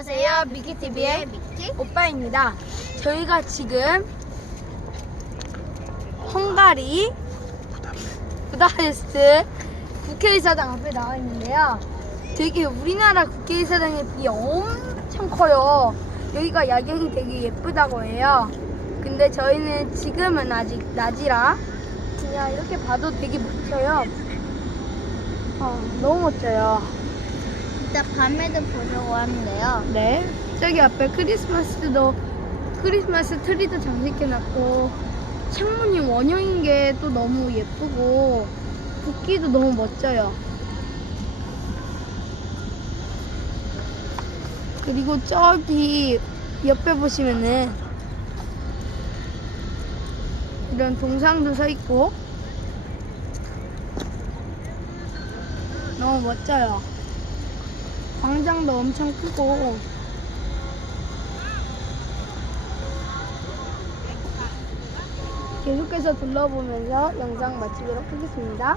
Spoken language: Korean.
안녕하세요. 미키TV의 미키. 오빠입니다. 저희가 지금 헝가리 부다페스트 국회의사당 앞에 나와 있는데요. 되게 우리나라 국회의사당에 비해 엄청 커요. 여기가 야경이 되게 예쁘다고 해요. 근데 저희는 지금은 아직 낮이라 그냥 이렇게 봐도 되게 멋져요. 어, 너무 멋져요. 이따 밤에도 보려고 하는데요. 네. 저기 앞에 크리스마스도 크리스마스 트리도 장식해놨고 창문이 원형인 게 또 너무 예쁘고 국기도 너무 멋져요. 그리고 저기 옆에 보시면은 이런 동상도 서 있고 너무 멋져요. 광장도 엄청 크고 계속해서 둘러보면서 영상 마치도록 하겠습니다.